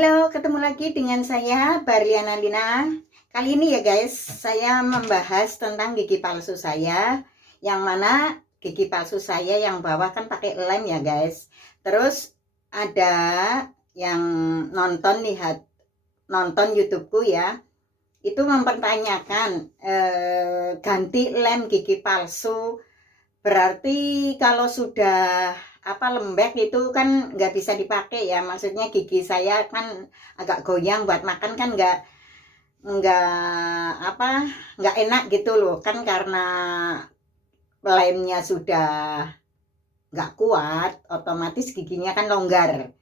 Halo, ketemu lagi dengan saya Barliana Lina. Kali ini ya guys, saya membahas tentang gigi palsu saya. Yang mana gigi palsu saya yang bawah kan pakai lem ya guys. Terus ada yang nonton YouTubeku ya, itu mempertanyakan ganti lem gigi palsu. Berarti kalau sudah lembek itu kan nggak bisa dipakai ya, maksudnya gigi saya kan agak goyang buat makan kan nggak nggak enak gitu loh kan, karena lemnya sudah nggak kuat, otomatis giginya kan longgar.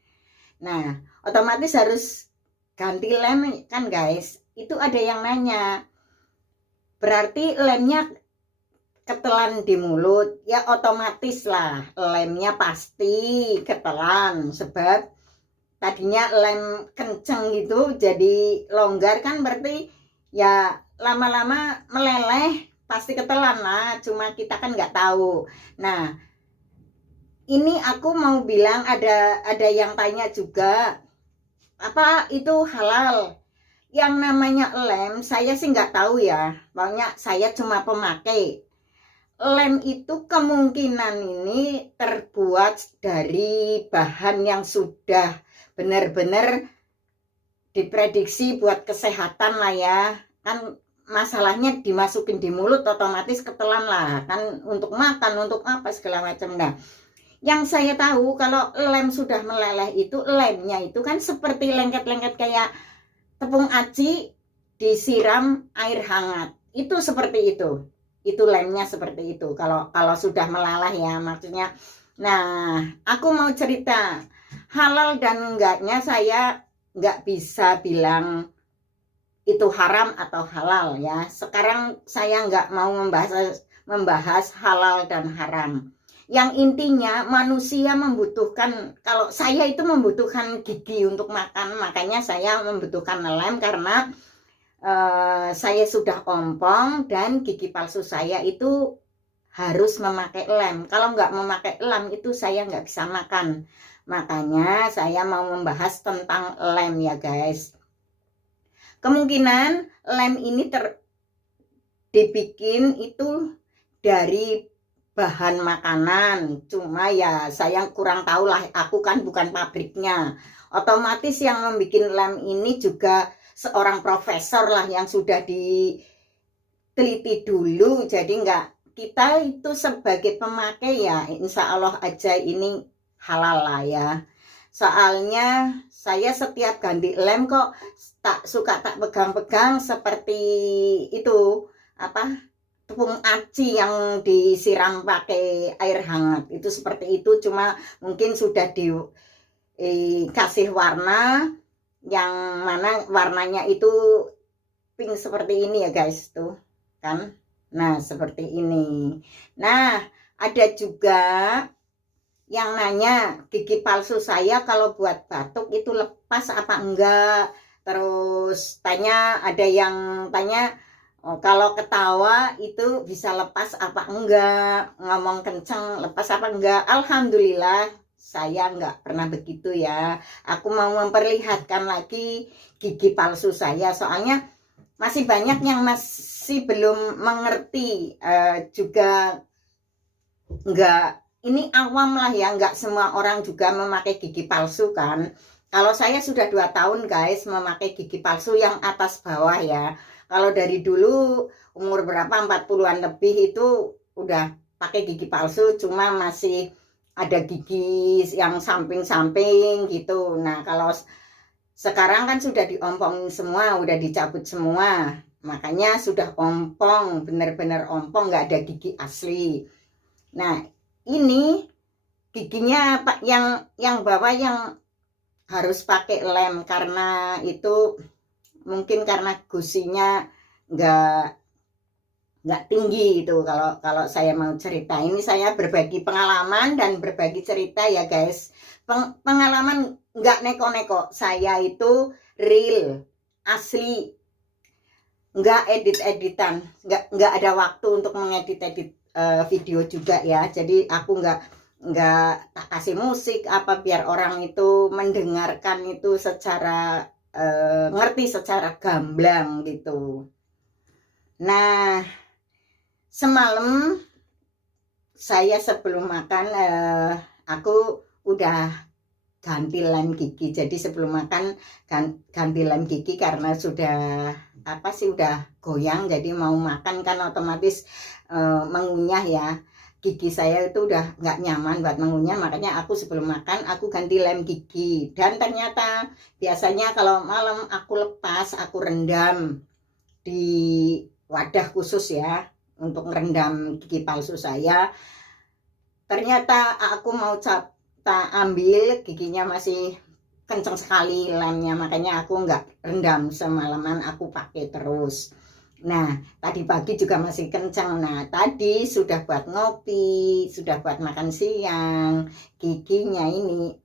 Nah, otomatis harus ganti lem kan guys. Itu ada yang nanya, berarti lemnya ketelan di mulut, ya otomatis lah lemnya pasti ketelan, sebab tadinya lem kenceng gitu jadi longgar kan, berarti ya lama-lama meleleh pasti ketelan lah, cuma kita kan nggak tahu. Nah, ini aku mau bilang, ada yang tanya juga, apa itu halal? Yang namanya lem saya sih nggak tahu ya, pokoknya saya cuma pemakai. Lem itu kemungkinan ini terbuat dari bahan yang sudah benar-benar diprediksi buat kesehatan lah ya. Kan masalahnya dimasukin di mulut otomatis ketelan lah kan, untuk makan, untuk apa segala macam. Nah, yang saya tahu kalau lem sudah meleleh itu, lemnya itu kan seperti lengket-lengket kayak tepung aci disiram air hangat. Itu seperti itu lemnya seperti itu kalau sudah meleleh ya, maksudnya. Nah, aku mau cerita halal dan enggaknya. Saya nggak bisa bilang itu haram atau halal ya. Sekarang saya nggak mau membahas halal dan haram. Yang intinya manusia membutuhkan, kalau saya itu membutuhkan gigi untuk makan, makanya saya membutuhkan lem karena saya sudah ompong dan gigi palsu saya itu harus memakai lem. Kalau nggak memakai lem itu saya nggak bisa makan. Makanya saya mau membahas tentang lem ya guys. Kemungkinan lem ini dibikin itu dari bahan makanan. Cuma ya saya kurang tahu lah, aku kan bukan pabriknya. Otomatis yang membuat lem ini juga seorang profesor lah yang sudah diteliti dulu, jadi nggak, kita itu sebagai pemakai ya insya Allah aja ini halal lah ya. Soalnya saya setiap ganti lem kok tak pegang-pegang seperti itu, tepung aci yang disiram pakai air hangat, itu seperti itu. Cuma mungkin sudah dikasih warna yang mana warnanya itu pink seperti ini ya guys, tuh kan. Nah, seperti ini. Nah, ada juga yang nanya gigi palsu saya kalau buat batuk itu lepas apa enggak. Terus ada yang tanya, kalau ketawa itu bisa lepas apa enggak, ngomong kenceng lepas apa enggak. Alhamdulillah saya nggak pernah begitu ya. Aku mau memperlihatkan lagi gigi palsu saya, soalnya masih banyak yang masih belum mengerti. Juga nggak, ini awam lah ya, nggak semua orang juga memakai gigi palsu kan. Kalau saya sudah 2 tahun guys memakai gigi palsu yang atas bawah ya. Kalau dari dulu umur berapa, 40-an lebih itu udah pakai gigi palsu, cuma masih ada gigi yang samping-samping gitu. Nah, kalau sekarang kan sudah diompongin semua, udah dicabut semua. Makanya sudah ompong, benar-benar ompong, nggak ada gigi asli. Nah, ini giginya yang bawah yang harus pakai lem, karena itu mungkin karena gusinya nggak tinggi itu. Kalau saya mau cerita, ini saya berbagi pengalaman dan berbagi cerita ya guys. Pengalaman nggak neko-neko, saya itu real, asli, nggak edit-editan, nggak ada waktu untuk mengedit video juga ya. Jadi aku nggak nggak tak kasih musik apa biar orang itu mendengarkan itu secara ngerti secara gamblang gitu. Nah, semalam saya sebelum makan aku udah ganti lem gigi. Jadi sebelum makan ganti lem gigi karena sudah apa sih udah goyang, jadi mau makan kan otomatis mengunyah ya. Gigi saya itu udah nggak nyaman buat mengunyah, makanya aku sebelum makan aku ganti lem gigi. Dan ternyata biasanya kalau malam aku lepas, aku rendam di wadah khusus ya untuk merendam gigi palsu saya. Ternyata aku mau tak ambil, giginya masih kenceng sekali lemnya, makanya aku nggak rendam semalaman, aku pakai terus. Nah, tadi pagi juga masih kencang. Nah, tadi sudah buat ngopi, sudah buat makan siang, giginya ini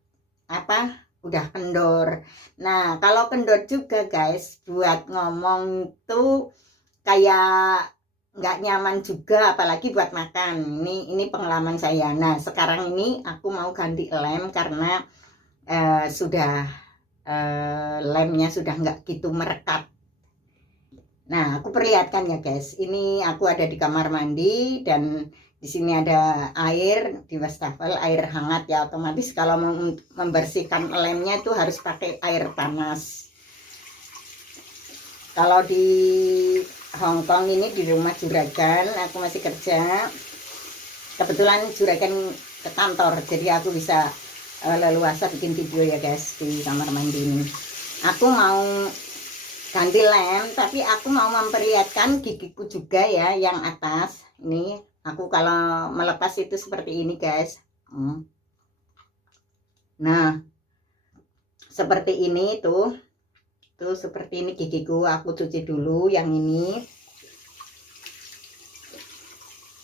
apa? Udah kendor. Nah, kalau kendor juga guys, buat ngomong tuh kayak nggak nyaman juga, apalagi buat makan. Ini pengalaman saya. Nah, sekarang ini aku mau ganti lem karena sudah lemnya sudah nggak gitu merekat. Nah, aku perlihatkan ya guys. Ini aku ada di kamar mandi dan di sini ada air di wastafel, air hangat ya. Otomatis kalau mau membersihkan lemnya itu harus pakai air panas. Kalau di Hong Kong ini di rumah juragan, aku masih kerja. Kebetulan juragan ke kantor, jadi aku bisa leluasa bikin video ya guys di kamar mandi ini. Aku mau ganti lem, tapi aku mau memperlihatkan gigiku juga ya yang atas. Ini aku kalau melepas itu seperti ini guys. Nah, seperti ini tuh seperti ini gigiku. Aku cuci dulu yang ini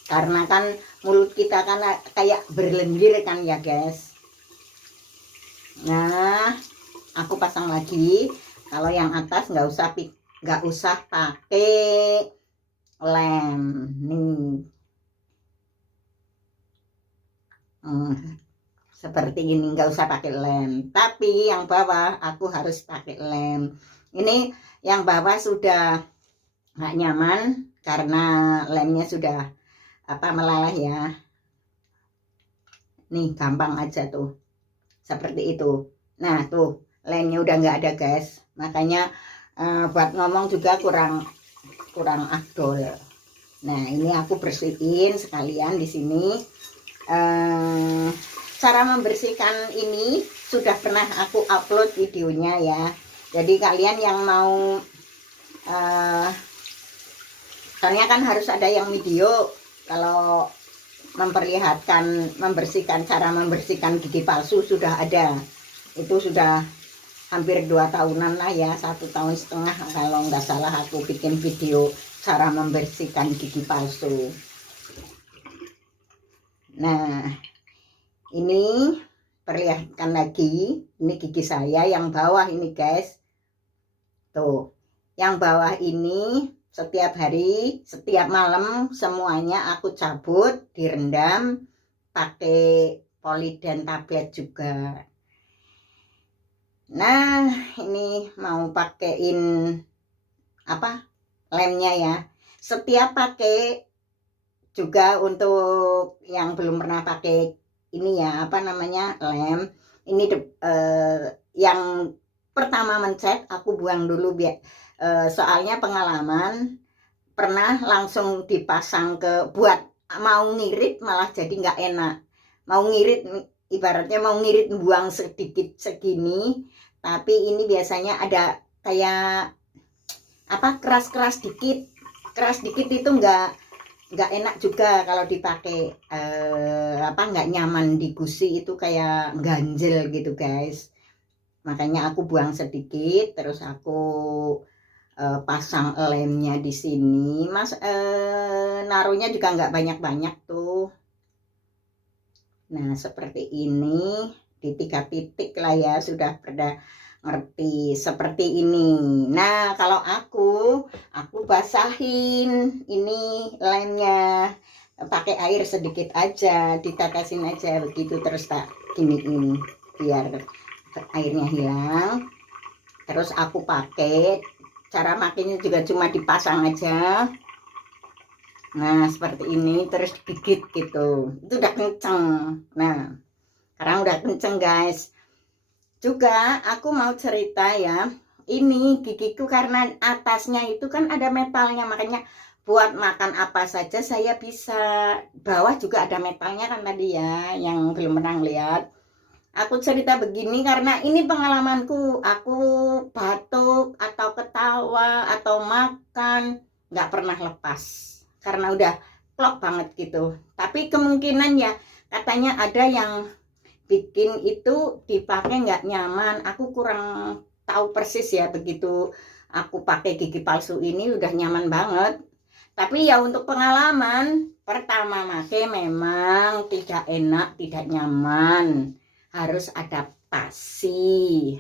karena kan mulut kita kan kayak berlendir kan ya guys. Nah, aku pasang lagi. Kalau yang atas nggak usah pakai lem nih. Seperti ini nggak usah pakai lem, tapi yang bawah aku harus pakai lem. Ini yang bawah sudah nggak nyaman karena lemnya sudah melaleh ya. Nih gampang aja tuh seperti itu. Nah tuh lemnya udah nggak ada guys, makanya buat ngomong juga kurang afdol. Nah, ini aku bersihin sekalian di sini. Cara membersihkan ini sudah pernah aku upload videonya ya. Jadi kalian yang mau soalnya kan harus ada yang video kalau memperlihatkan cara membersihkan gigi palsu sudah ada. Itu sudah hampir 2 tahunan lah ya, 1,5 tahun kalau nggak salah aku bikin video cara membersihkan gigi palsu. Nah, ini perlihatkan lagi, ini gigi saya yang bawah ini guys. Tuh, yang bawah ini setiap hari, setiap malam semuanya aku cabut, direndam pakai Polident tablet juga. Nah, ini mau pakein lemnya ya. Setiap pakai juga untuk yang belum pernah pakai ini ya, lem. Ini yang pertama mencet aku buang dulu biar soalnya pengalaman pernah langsung dipasang buat mau ngirit malah jadi nggak enak. Mau ngirit ibaratnya mau ngirit buang sedikit segini, tapi ini biasanya ada kayak keras dikit itu nggak enak juga kalau dipakai nggak nyaman di gusi, itu kayak ganjel gitu guys. Makanya aku buang sedikit terus aku pasang lemnya di sini. Mas naruhnya juga nggak banyak-banyak tuh. Nah, seperti ini di 3 titik lah ya, sudah pada ngerti seperti ini. Nah, kalau aku basahin ini lemnya. pakai air sedikit aja, ditetesin aja begitu, terus tak giniin biar airnya hilang. Terus aku pakai, cara makainya juga cuma dipasang aja. Nah seperti ini, terus digigit gitu, itu udah kenceng. Nah sekarang udah kenceng guys. Juga aku mau cerita ya, ini gigiku karena atasnya itu kan ada metalnya, makanya buat makan apa saja saya bisa. Bawah juga ada metalnya kan tadi ya, yang belum pernah lihat. Aku cerita begini karena ini pengalamanku. Aku batuk atau ketawa atau makan nggak pernah lepas karena udah klop banget gitu. Tapi kemungkinan ya katanya ada yang bikin itu dipakai nggak nyaman. Aku kurang tahu persis ya, begitu aku pakai gigi palsu ini udah nyaman banget. Tapi ya untuk pengalaman pertama pakai memang tidak enak, tidak nyaman, harus adaptasi.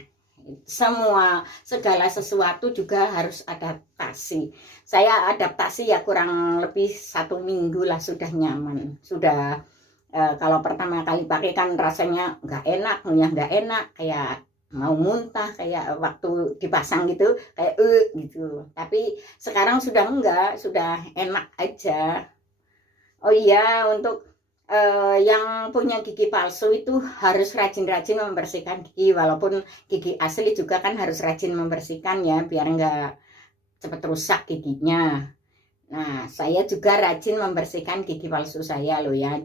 Semua segala sesuatu juga harus adaptasi. Saya adaptasi ya kurang lebih 1 minggu lah, sudah nyaman, sudah. Kalau pertama kali pakai kan rasanya nggak enak, ngunyah nggak enak, kayak mau muntah, kayak waktu dipasang gitu, kayak gitu. Tapi sekarang sudah enggak, sudah enak aja. Oh iya, untuk yang punya gigi palsu itu harus rajin-rajin membersihkan gigi, walaupun gigi asli juga kan harus rajin membersihkan ya, biar nggak cepet rusak giginya. Nah, saya juga rajin membersihkan gigi palsu saya loh ya.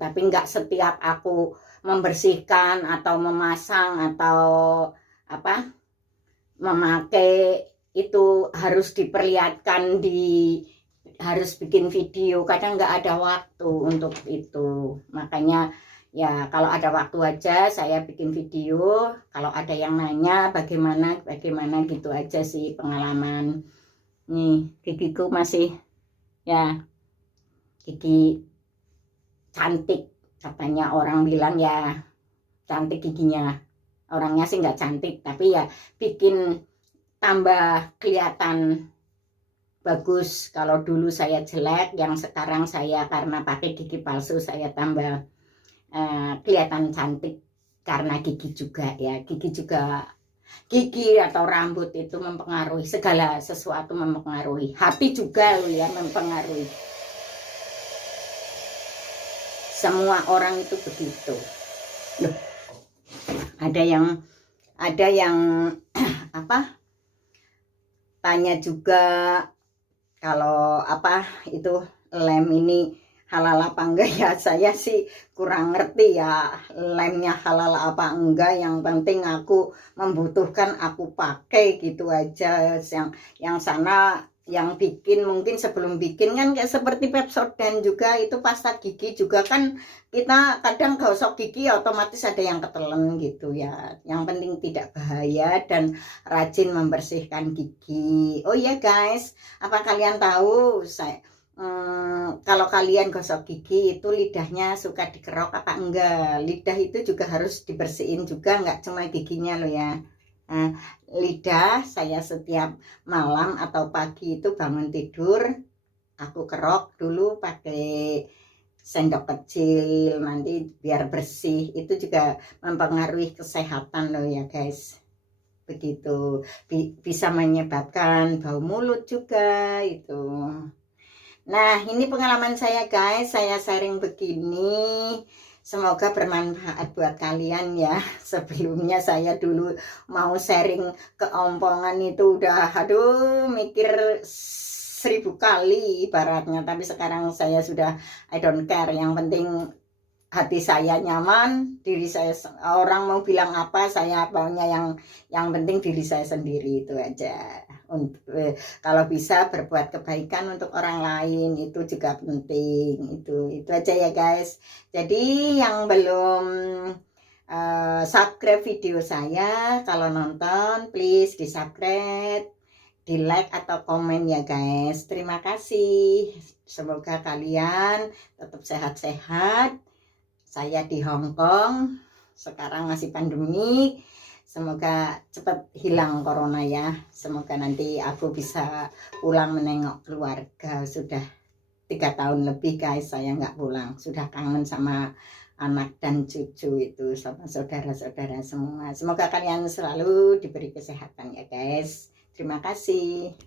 Tapi nggak setiap aku membersihkan atau memasang atau apa memakai itu harus diperlihatkan, harus bikin video. Kadang nggak ada waktu untuk itu. Makanya ya kalau ada waktu aja saya bikin video. Kalau ada yang nanya bagaimana gitu aja sih pengalaman. Nih gigiku masih ya, gigi cantik katanya orang bilang ya, cantik giginya. Orangnya sih nggak cantik, tapi ya bikin tambah kelihatan bagus. Kalau dulu saya jelek, yang sekarang saya karena pakai gigi palsu saya tambah kelihatan cantik karena gigi juga ya. Gigi atau rambut itu mempengaruhi, segala sesuatu mempengaruhi, hati juga loh ya mempengaruhi. Semua orang itu begitu loh. Ada yang apa tanya juga kalau apa itu lem ini halal apa enggak ya. Saya sih kurang ngerti ya lemnya halal apa enggak, yang penting aku membutuhkan aku pakai gitu aja. Yang sana yang bikin mungkin sebelum bikin kan kayak seperti Pepsodent juga, itu pasta gigi juga kan kita kadang gosok gigi otomatis ada yang ketelen gitu ya. Yang penting tidak bahaya dan rajin membersihkan gigi. Oh iya guys, apa kalian tahu kalau kalian gosok gigi itu lidahnya suka dikerok apa enggak? Lidah itu juga harus dibersihin juga, enggak cuma giginya loh ya. Nah, lidah saya setiap malam atau pagi itu bangun tidur aku kerok dulu pakai sendok kecil, nanti biar bersih. Itu juga mempengaruhi kesehatan loh ya guys. Begitu bisa menyebabkan bau mulut juga itu. Nah, ini pengalaman saya guys, saya sharing begini. Semoga bermanfaat buat kalian ya. Sebelumnya saya dulu mau sharing keompongan itu udah aduh mikir 1000 kali ibaratnya. Tapi sekarang saya sudah I don't care, yang penting hati saya nyaman, diri saya, orang mau bilang apa saya maunya yang penting diri saya sendiri, itu aja. Kalau bisa berbuat kebaikan untuk orang lain itu juga penting. Itu aja ya guys. Jadi yang belum subscribe video saya, kalau nonton please di subscribe, di like atau komen ya guys. Terima kasih. Semoga kalian tetap sehat-sehat. Saya di Hong Kong, sekarang masih pandemi. Semoga cepat hilang corona ya. Semoga nanti aku bisa pulang menengok keluarga. Sudah 3 tahun lebih guys saya nggak pulang, sudah kangen sama anak dan cucu itu, sama saudara-saudara semua. Semoga kalian selalu diberi kesehatan ya guys. Terima kasih.